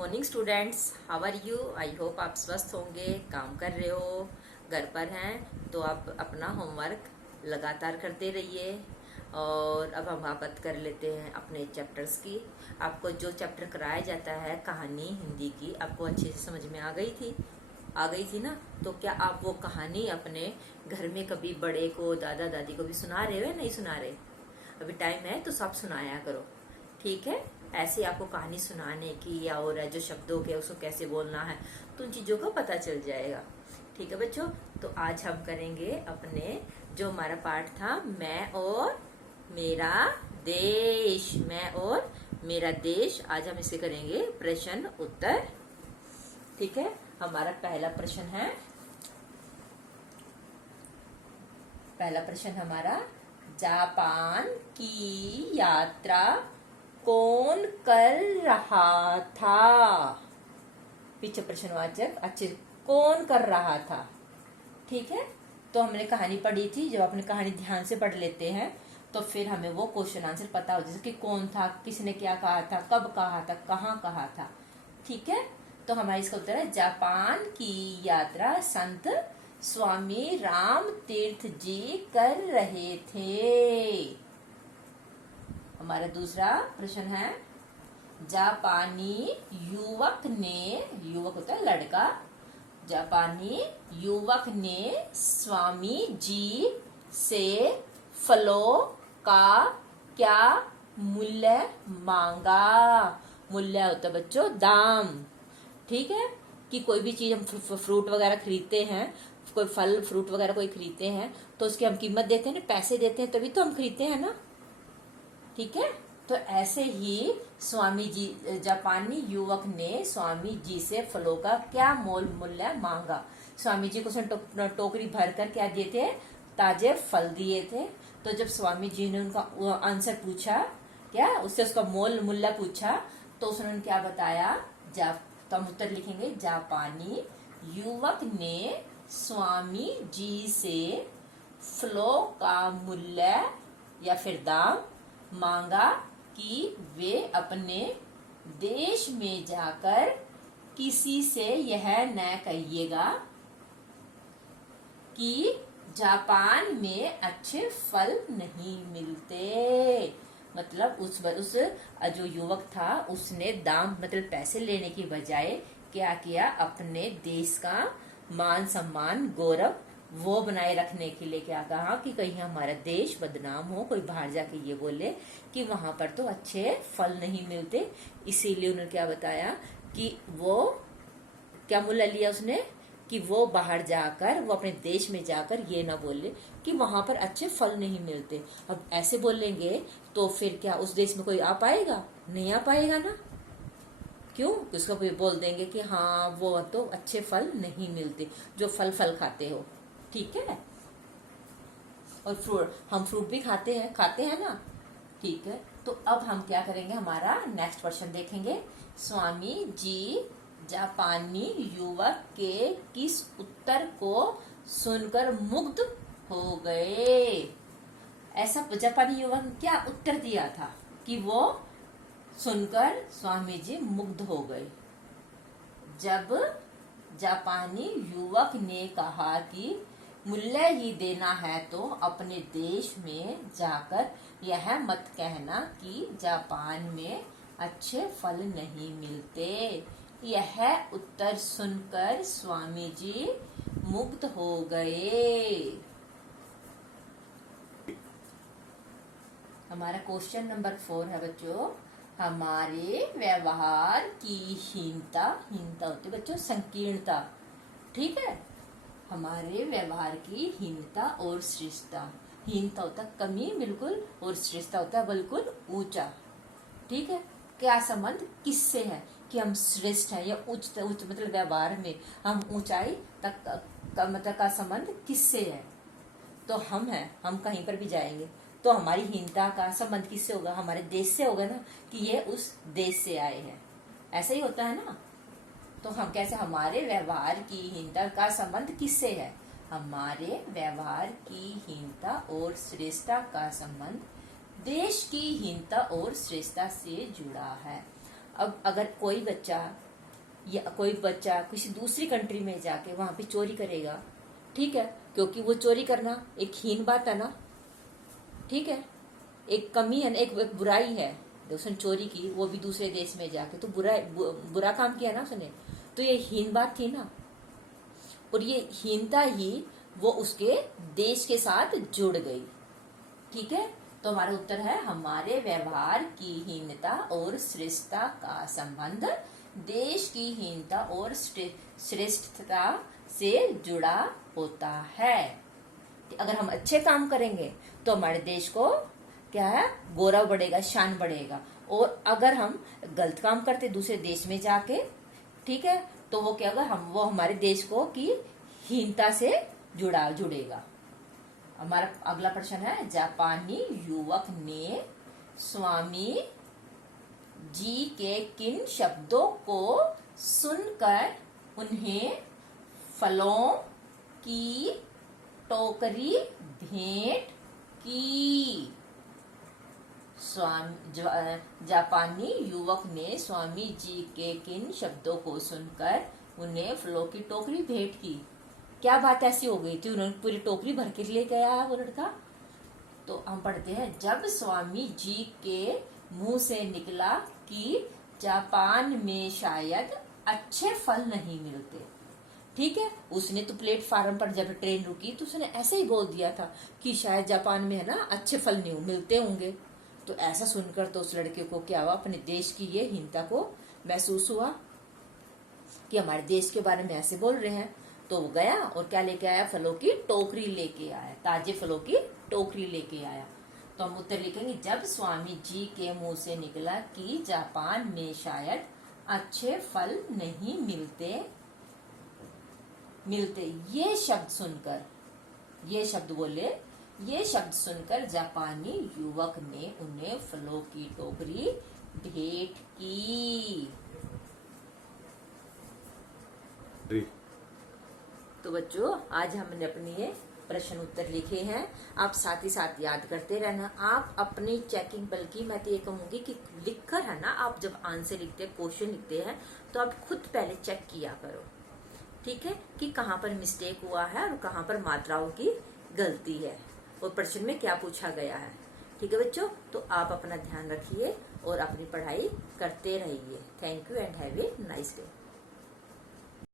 Morning students, how are you. I hope आप स्वस्थ होंगे, काम कर रहे हो, घर पर हैं तो आप अपना होमवर्क लगातार करते रहिए। और अब हम बात कर लेते हैं अपने चैप्टर्स की। आपको जो चैप्टर कराया जाता है कहानी हिंदी की, आपको अच्छे से समझ में आ गई थी ना। तो क्या आप वो कहानी अपने घर में कभी बड़े को, दादा दादी को भी सुना रहे हो या नहीं सुना रहे? अभी टाइम है तो सब सुनाया करो, ठीक है। ऐसे आपको कहानी सुनाने की या और जो शब्दों के उसको कैसे बोलना है तो उन चीजों का पता चल जाएगा, ठीक है बच्चों। तो आज हम करेंगे अपने जो हमारा पाठ था, मैं और मेरा देश। मैं और मेरा देश, आज हम इसे करेंगे प्रश्न उत्तर, ठीक है। हमारा पहला प्रश्न हमारा, जापान की यात्रा कौन कर रहा था? पीछे प्रश्नवाचक अच्छे, कौन कर रहा था, ठीक है। तो हमने कहानी पढ़ी थी, जब अपनी कहानी ध्यान से पढ़ लेते हैं तो फिर हमें वो क्वेश्चन आंसर पता हो, जैसे कि कौन था, किसने क्या कहा था, कब कहा था, कहाँ कहा था, ठीक है। तो हमारा इसका उत्तर है, जापान की यात्रा संत स्वामी राम तीर्थ जी कर रहे थे। हमारा दूसरा प्रश्न है, जापानी युवक ने, युवक होता है लड़का, जापानी युवक ने स्वामी जी से फलों का क्या मूल्य मांगा? मूल्य होता है बच्चों दाम, ठीक है। कि कोई भी चीज हम फ्रूट वगैरह खरीदते हैं, कोई फल फ्रूट वगैरह कोई खरीदते हैं तो उसकी हम कीमत देते हैं ना, पैसे देते हैं तभी तो हम खरीदते हैं ना, ठीक है। तो ऐसे ही स्वामी जी, जापानी युवक ने स्वामी जी से फलों का क्या मूल्य मांगा? स्वामी जी को उसने टोकरी भरकर क्या दिए थे? ताजे फल दिए थे। तो जब स्वामी जी ने उनका आंसर पूछा, क्या उससे उसका मूल्य पूछा, तो उसने क्या बताया? तो हम उत्तर लिखेंगे, जापानी युवक ने स्वामी जी से फलों का मूल्य या फिर दाम मांगा कि वे अपने देश में जाकर किसी से यह न कहिएगा कि जापान में अच्छे फल नहीं मिलते। मतलब उस जो युवक था उसने दाम मतलब पैसे लेने की बजाय क्या किया? अपने देश का मान सम्मान गौरव वो बनाए रखने के लिए क्या कहा कि कहीं हमारा देश बदनाम हो, कोई बाहर जाके ये बोले कि वहां पर तो अच्छे फल नहीं मिलते। इसीलिए उन्होंने क्या बताया कि वो क्या मूल्य लिया उसने, कि वो बाहर जाकर, वो अपने देश में जाकर ये ना बोले कि वहां पर अच्छे फल नहीं मिलते। अब ऐसे बोलेंगे तो फिर क्या उस देश में कोई आ पाएगा? नहीं आ पाएगा ना। क्यों? उसको बोल देंगे कि हाँ वो तो अच्छे फल नहीं मिलते, जो फल खाते हो, ठीक है। और हम फ्रूट भी खाते हैं ना, ठीक है। तो अब हम क्या करेंगे, हमारा नेक्स्ट क्वेश्चन देखेंगे। स्वामी जी जापानी युवक के किस उत्तर को सुनकर मुग्ध हो गए? ऐसा जापानी युवक ने क्या उत्तर दिया था कि वो सुनकर स्वामी जी मुग्ध हो गए? जब जापानी युवक ने कहा कि मूल्य ही देना है तो अपने देश में जाकर यह मत कहना कि जापान में अच्छे फल नहीं मिलते। यह उत्तर सुनकर स्वामी जी मुग्ध हो गए। हमारा क्वेश्चन नंबर 4 है बच्चों, हमारे व्यवहार की हीनता होती बच्चों संकीर्णता, ठीक है। हमारे व्यवहार की हीनता और श्रेष्ठता, हीनता होता कमी बिल्कुल, और श्रेष्ठता होता है बिल्कुल ऊंचा, ठीक है। क्या संबंध किससे है कि हम श्रेष्ठ है या उच्च मतलब व्यवहार में हम ऊंचाई तक का मतलब का संबंध किससे है? तो हम कहीं पर भी जाएंगे तो हमारी हीनता का संबंध किससे होगा? हमारे देश से होगा ना, कि ये उस देश से आए हैं, ऐसा ही होता है ना। तो हम कैसे, हमारे व्यवहार की हीनता का संबंध किससे है? हमारे व्यवहार की हीनता और श्रेष्ठता का संबंध देश की हीनता और श्रेष्ठता से जुड़ा है। अब अगर कोई बच्चा या कोई बच्चा किसी दूसरी कंट्री में जाके वहां पे चोरी करेगा, ठीक है, क्योंकि वो चोरी करना एक हीन बात है ना, ठीक है, एक कमी है ना, एक बुराई है। उसने चोरी की, वो भी दूसरे देश में जाके, तो बुरा काम किया ना उसने, तो ये हीन बात थी ना, और ये हीनता ही वो उसके देश के साथ जुड़ गई, ठीक है। तो हमारा उत्तर है हमारे व्यवहार की हीनता और श्रेष्ठता का संबंध देश की हीनता और श्रेष्ठता से जुड़ा होता है। अगर हम अच्छे काम करेंगे तो हमारे देश को क्या है, गौरव बढ़ेगा, शान बढ़ेगा, और अगर हम गलत काम करते दूसरे देश में जाके, ठीक है, तो वो क्या होगा, वो हमारे देश को की हीनता से जुड़ेगा। हमारा अगला प्रश्न है, जापानी युवक ने स्वामी जी के किन शब्दों को सुनकर उन्हें फलों की टोकरी भेंट की? जापानी युवक ने स्वामी जी के किन शब्दों को सुनकर उन्हें फलों की टोकरी भेंट की? क्या बात ऐसी हो गई थी, उन्होंने पूरी टोकरी भर के लेके आया वो लड़का? तो हम पढ़ते हैं, जब स्वामी जी के मुंह से निकला कि जापान में शायद अच्छे फल नहीं मिलते, ठीक है, उसने तो प्लेटफार्म पर जब ट्रेन रुकी तो उसने ऐसे ही बोल दिया था कि शायद जापान में है ना अच्छे फल नहीं मिलते होंगे। तो ऐसा सुनकर तो उस लड़के को क्या हुआ, अपने देश की ये हीनता को महसूस हुआ कि हमारे देश के बारे में ऐसे बोल रहे हैं। तो वो गया और क्या लेके आया, फलों की टोकरी लेके आया, ताजे फलों की टोकरी लेके आया। तो हम उत्तर लिखेंगे, जब स्वामी जी के मुंह से निकला कि जापान में शायद अच्छे फल नहीं मिलते, ये शब्द सुनकर जापानी युवक ने उन्हें फलों की टोकरी भेंट की। तो बच्चों, आज हमने अपने ये प्रश्न उत्तर लिखे हैं, आप साथ ही साथ याद करते रहना। आप अपनी चेकिंग, बल्कि मैं तो ये कहूंगी कि लिखकर है ना, आप जब आंसर लिखते हैं, क्वेश्चन लिखते हैं, तो आप खुद पहले चेक किया करो, ठीक है, कि कहाँ पर मिस्टेक हुआ है और कहाँ पर मात्राओं की गलती है और प्रश्न में क्या पूछा गया है, ठीक है बच्चों। तो आप अपना ध्यान रखिए और अपनी पढ़ाई करते रहिए। Thank you and have a nice day.